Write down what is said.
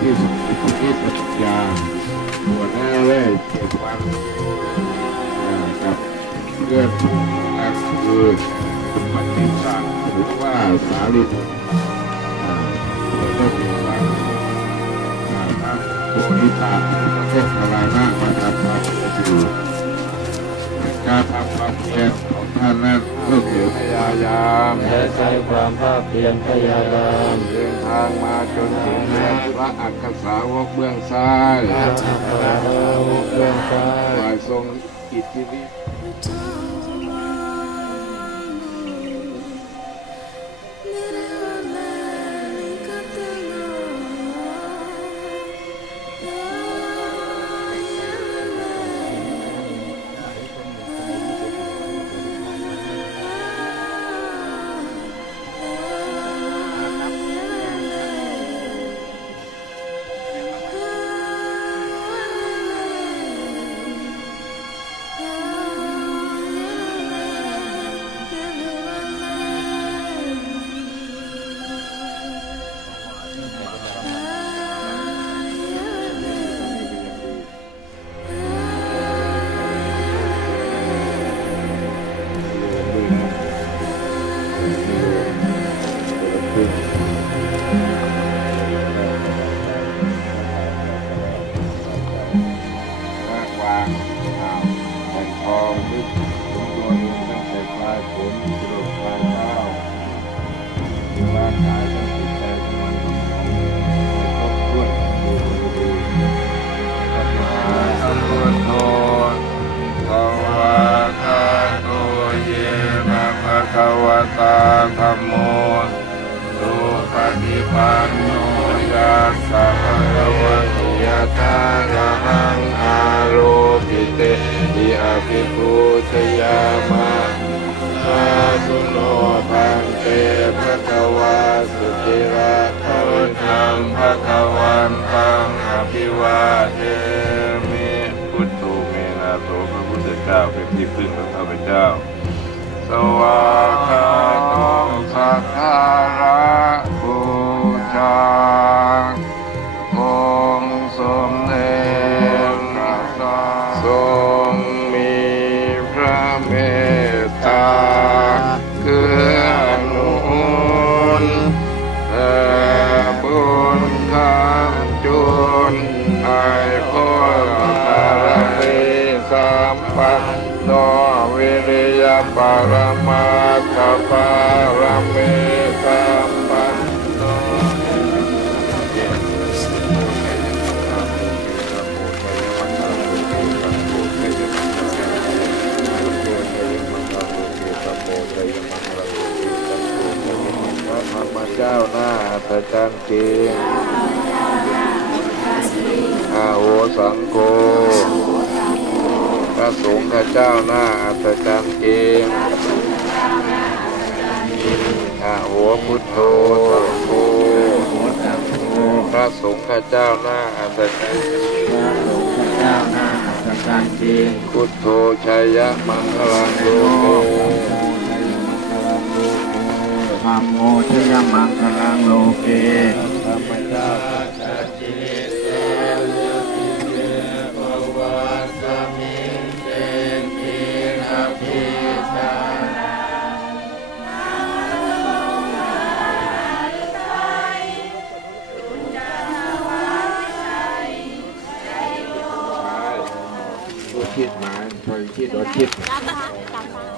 ที่สุดที่สัญญาหัวหน้าเลยเจ็ดวันกับเพื่อนนักคือปฏิบัติหรือว่าสาลิตอ่าแล้วก็มีความอ่าพระโพธิตาพระโมคคัลลานะมาทำความดีการทำความเพียรานนั้นก็คือพยายามและใช้ความภาคเพียรพยายามเดินทางมาจนถึงแดนพระอักษสาวกเบื้องซ้ายพระพุทธเบื้องซ้ายฝ่ายทรงอิทธิฤทธิ์ ห หิภูชยามะอาสุโนภังเตภะคะวาสุติระทะวุธังภะคะวันตังอภิวาเทมิพุทโธเมนะโตพระพุทธเจ้าเป็นที่พึ่งของข้าพเจ้า ริยปรมาคปารมีสัมปันโน พระธรรมเจ้าหน้าอัศจรรย์จริงอาโหสังโฆพระสงฆ์ข้าเจ้าหน้าอัศจรรย์จริงอาโหพุทโธสังโฆพระสงฆ์ข้าเจ้าหน้าอัศจรรย์พระสงฆ์พระเจ้าหน้าอัศจรรย์จริงพุทโธชัยยะมังคลังโลโกธรรมโมชยมังคลังโลเกธรรมเจ้าผู้คิด หมายคอย